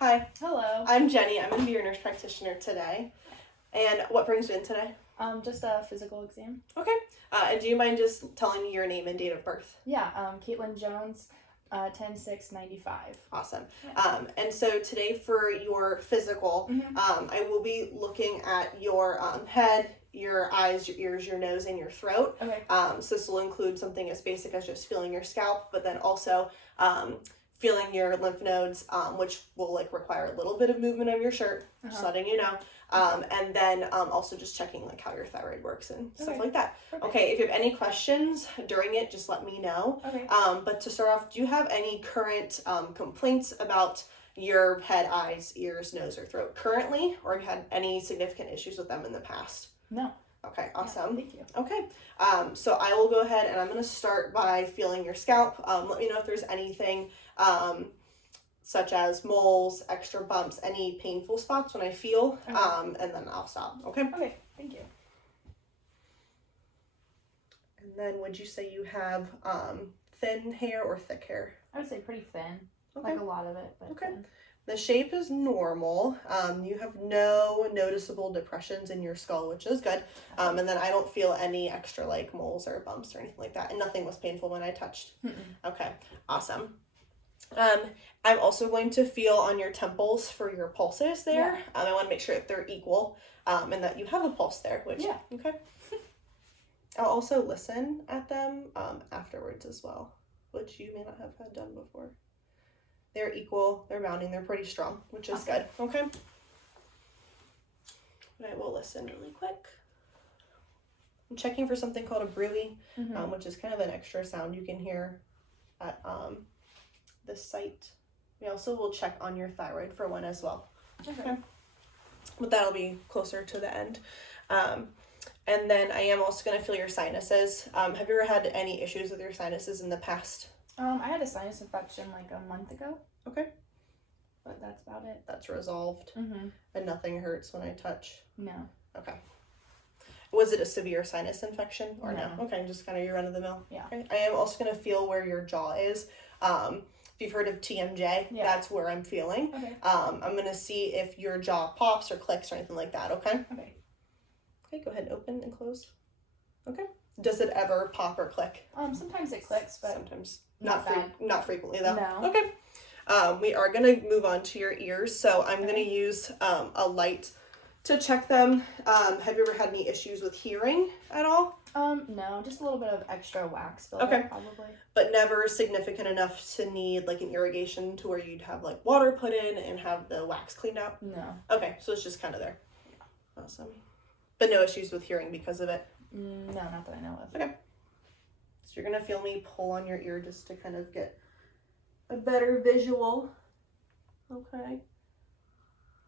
Hi. Hello. I'm Jenny. I'm going to be your nurse practitioner today. And what brings you in today? Just a physical exam. Okay. And do you mind just telling me your name and date of birth? Yeah, Caitlin Jones, 10/6/95. Awesome. Yeah. And so today for your physical, I will be looking at your head, your eyes, your ears, your nose, and your throat. Okay. So this will include something as basic as just feeling your scalp, but then also feeling your lymph nodes, which will require a little bit of movement of your shirt, just letting you know. And then also just checking how your thyroid works and stuff like that. Perfect. Okay, if you have any questions during it, just let me know. Okay. But to start off, do you have any current complaints about your head, eyes, ears, nose, or throat currently, or have you had any significant issues with them in the past? No. Okay, awesome. Yeah, thank you. Okay, so I will go ahead and I'm going to start by feeling your scalp. Let me know if there's anything such as moles, extra bumps, any painful spots when I feel, and then I'll stop. Okay? Okay, thank you. And then would you say you have thin hair or thick hair? I would say pretty thin. Okay. Like a lot of it, but Okay. thin. The shape is normal. You have no noticeable depressions in your skull, which is good. And then I don't feel any extra moles or bumps or anything like that. And nothing was painful when I touched. Okay, awesome. I'm also going to feel on your temples for your pulses there. Yeah. I want to make sure that they're equal and that you have a pulse there, which, okay. I'll also listen at them afterwards as well, which you may not have had done before. They're equal, they're bounding, they're pretty strong, which is good. Okay. But I will listen really quick. I'm checking for something called a bruit, which is kind of an extra sound you can hear at this site. We also will check on your thyroid for one as well. Okay. But that'll be closer to the end. And then I am also going to feel your sinuses. Have you ever had any issues with your sinuses in the past? I had a sinus infection a month ago. Okay. But that's about it. That's resolved. And nothing hurts when I touch? No. Okay. Was it a severe sinus infection or No? Okay, just kind of your run-of-the-mill. Yeah. Okay. I am also going to feel where your jaw is. If you've heard of TMJ, that's where I'm feeling. Okay. I'm going to see if your jaw pops or clicks or anything like that, okay? Okay. Okay, go ahead and open and close. Okay. Does it ever pop or click? Sometimes it clicks, but sometimes. Not frequently though. No. Okay. We are going to move on to your ears. So I'm going to use a light to check them. Have you ever had any issues with hearing at all? No, just a little bit of extra wax buildup, probably. But never significant enough to need an irrigation to where you'd have water put in and have the wax cleaned out? No. Okay, so it's just kind of there. Awesome. But no issues with hearing because of it? No, not that I know of. Okay. So you're going to feel me pull on your ear just to kind of get a better visual. Okay.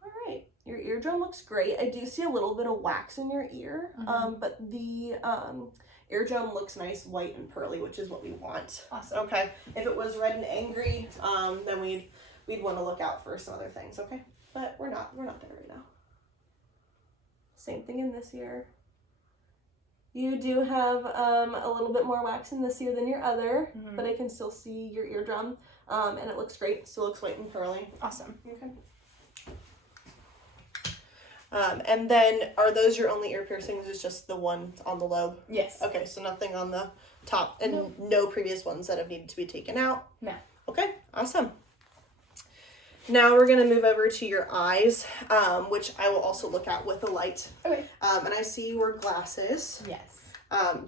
All right. Your eardrum looks great. I do see a little bit of wax in your ear, but the eardrum looks nice, white and pearly, which is what we want. Awesome. Okay. If it was red and angry, then we'd want to look out for some other things. Okay. But we're not there right now. Same thing in this ear. You do have a little bit more wax in this ear than your other, but I can still see your eardrum, and it looks great. Still looks white and pearly. Awesome. Okay. And then, are those your only ear piercings? Is just the one on the lobe? Yes. Okay, so nothing on the top, and no previous ones that have needed to be taken out? No. Okay, awesome. Now we're going to move over to your eyes, which I will also look at with a light. Okay. And I see you wear glasses. Yes.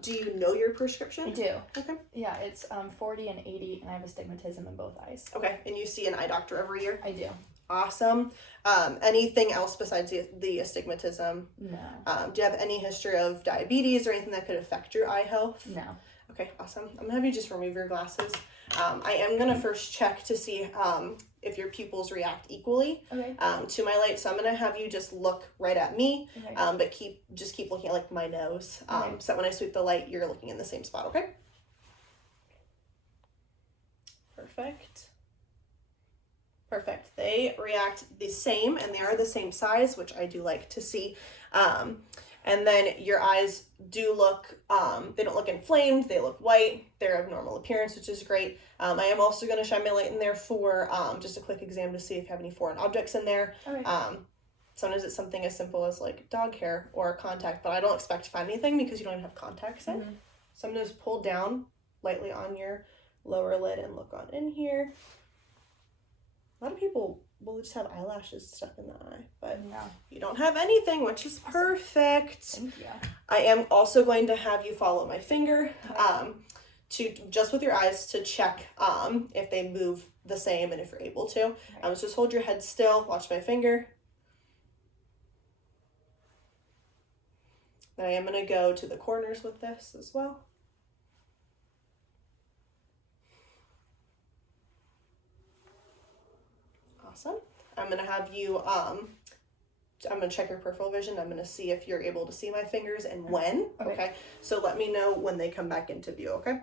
Do you know your prescription? I do. Okay. Yeah, it's 40 and 80, and I have astigmatism in both eyes. Okay, and you see an eye doctor every year? I do. Awesome. Anything else besides the astigmatism? No. Do you have any history of diabetes or anything that could affect your eye health? No. Okay, awesome. I'm going to have you just remove your glasses. I am going to first check to see if your pupils react equally to my light. So I'm going to have you just look right at me, but keep looking at my nose. So that when I sweep the light, you're looking in the same spot, okay? Perfect. They react the same, and they are the same size, which I do like to see. And then your eyes do look, they don't look inflamed, they look white, they're of normal appearance, which is great. I am also going to shine my light in there for just a quick exam to see if you have any foreign objects in there. Okay. Sometimes it's something as simple as like dog hair or contact, but I don't expect to find anything because you don't even have contacts in. So I'm going to just pull down lightly on your lower lid and look on in here. A lot of people will just have eyelashes stuck in the eye, but you don't have anything, which is perfect. Thank you. I am also going to have you follow my finger to just with your eyes to check if they move the same and if you're able to. So just hold your head still, watch my finger. Then I am going to go to the corners with this as well. Awesome. I'm going to have you, I'm going to check your peripheral vision. I'm going to see if you're able to see my fingers and when. Okay. So let me know when they come back into view, okay?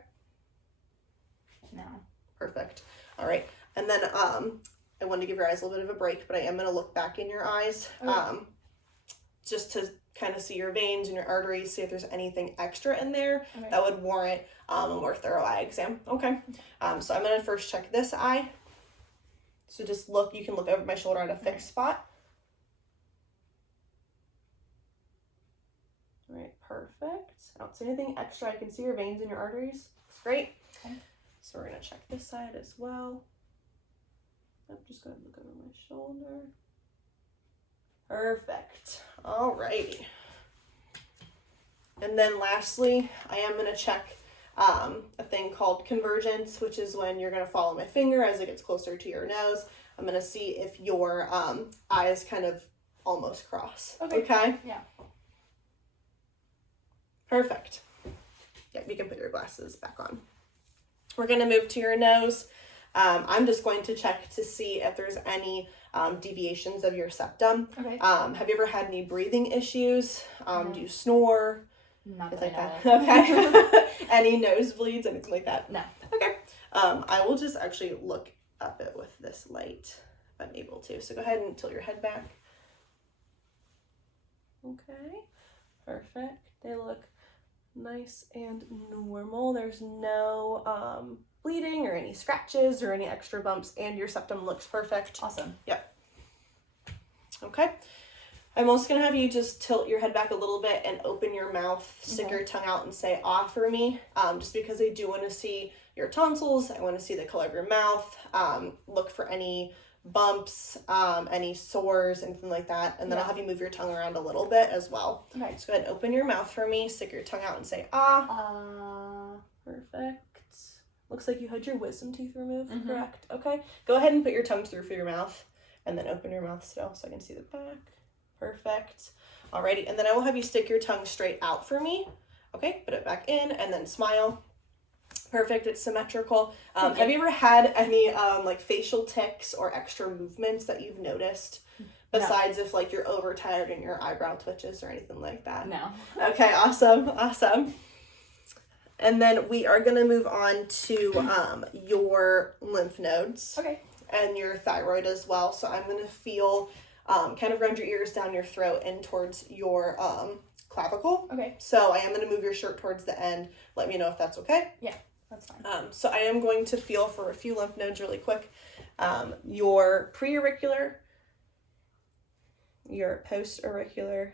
Now. Perfect. All right. And then I want to give your eyes a little bit of a break, but I am going to look back in your eyes just to kind of see your veins and your arteries, see if there's anything extra in there that would warrant a more thorough eye exam. Okay. So I'm going to first check this eye. So just look, you can look over my shoulder at a fixed spot. All right, perfect. I don't see anything extra. I can see your veins and your arteries. It's great. Okay. So we're going to check this side as well. I'm just going to look over my shoulder. Perfect. All righty. And then lastly, I am going to check a thing called convergence, which is when you're going to follow my finger as it gets closer to your nose. I'm going to see if your eyes kind of almost cross. Okay? Yeah. Perfect. Yeah, you can put your glasses back on. We're going to move to your nose. I'm just going to check to see if there's any deviations of your septum. Okay. Have you ever had any breathing issues? Do you snore? Not like that. Okay. Any nosebleeds, anything like that? No. Okay. I will just actually look up it with this light if I'm able to. So go ahead and tilt your head back. Okay. Perfect. They look nice and normal. There's no bleeding or any scratches or any extra bumps, and your septum looks perfect. Awesome. Yep. Okay. I'm also going to have you just tilt your head back a little bit and open your mouth, stick your tongue out and say ah for me, just because I do want to see your tonsils. I want to see the color of your mouth, look for any bumps, any sores, anything like that. And then I'll have you move your tongue around a little bit as well. Okay. So go ahead and open your mouth for me, stick your tongue out and say ah. Perfect. Looks like you had your wisdom teeth removed, correct? Okay. Go ahead and put your tongue through for your mouth and then open your mouth still so I can see the back. Perfect. Alrighty, and then I will have you stick your tongue straight out for me. Okay, put it back in and then smile. Perfect, it's symmetrical. Have you ever had any like facial tics or extra movements that you've noticed? Besides if like you're overtired and your eyebrow twitches or anything like that? No. Okay, awesome. And then we are going to move on to your lymph nodes. Okay. And your thyroid as well. So I'm going to feel kind of around your ears, down your throat, and towards your clavicle. Okay. So I am going to move your shirt towards the end. Let me know if that's okay. Yeah, that's fine. So I am going to feel for a few lymph nodes really quick. Your pre-auricular, your post-auricular,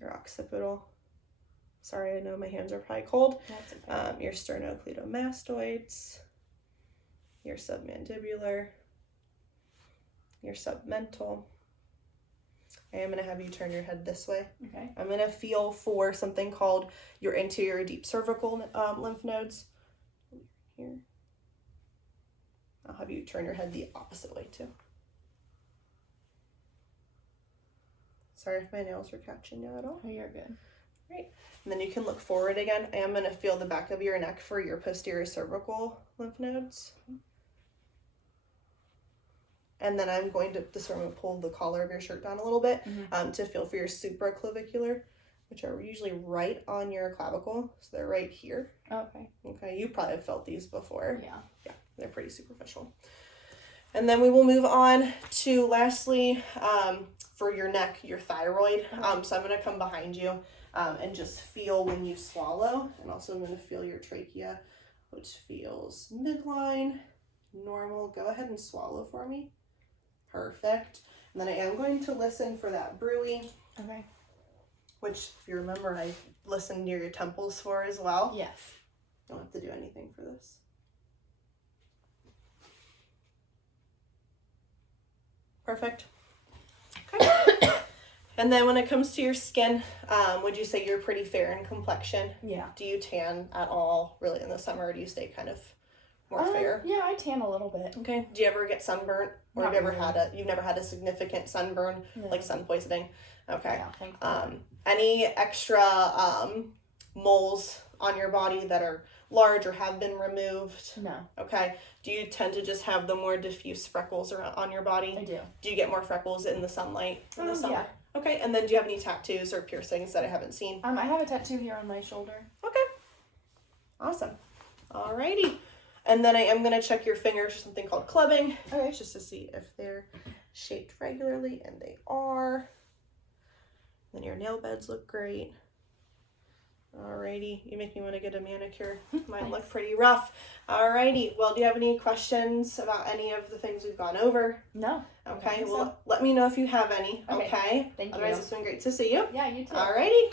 your occipital. Sorry, I know my hands are probably cold. That's okay. Your sternocleidomastoids, your submandibular, your submental. I am going to have you turn your head this way. Okay. I'm going to feel for something called your anterior deep cervical lymph nodes. Here. I'll have you turn your head the opposite way too. Sorry if my nails are catching you at all. Oh, you're good. Great. And then you can look forward again. I am going to feel the back of your neck for your posterior cervical lymph nodes. And then I'm going to, this I'm going to pull the collar of your shirt down a little bit to feel for your supraclavicular, which are usually right on your clavicle. So they're right here. Okay. Okay, you probably have felt these before. Yeah. Yeah, they're pretty superficial. And then we will move on to, lastly, for your neck, your thyroid. Okay. So I'm going to come behind you and just feel when you swallow. And also I'm going to feel your trachea, which feels midline, normal. Go ahead and swallow for me. Perfect. And then I am going to listen for that bruit. Okay. Which, if you remember, I listened near your temples for as well. Yes. Don't have to do anything for this. Perfect. Okay. And then when it comes to your skin, would you say you're pretty fair in complexion? Yeah. Do you tan at all really in the summer, or do you stay kind of more fair? Yeah, I tan a little bit. Okay. Do you ever get sunburnt? Or Not have you ever really. you've never had a significant sunburn, No. like sun poisoning? Okay. Yeah, thankfully. Any extra moles on your body that are large or have been removed? No. Okay. Do you tend to just have the more diffuse freckles on your body? I do. Do you get more freckles in the sunlight in the summer? Yeah. Okay. And then do you have any tattoos or piercings that I haven't seen? I have a tattoo here on my shoulder. Okay. Awesome. Alrighty. And then I am going to check your fingers for something called clubbing. Okay. Just to see if they're shaped regularly, and they are. Then your nail beds look great. Alrighty. You make me want to get a manicure. Mine look pretty rough. Alrighty. Well, do you have any questions about any of the things we've gone over? No. Okay. Well, let me know if you have any. Okay. Okay. Thank you. Otherwise, it's been great to see you. Yeah, you too. Alrighty.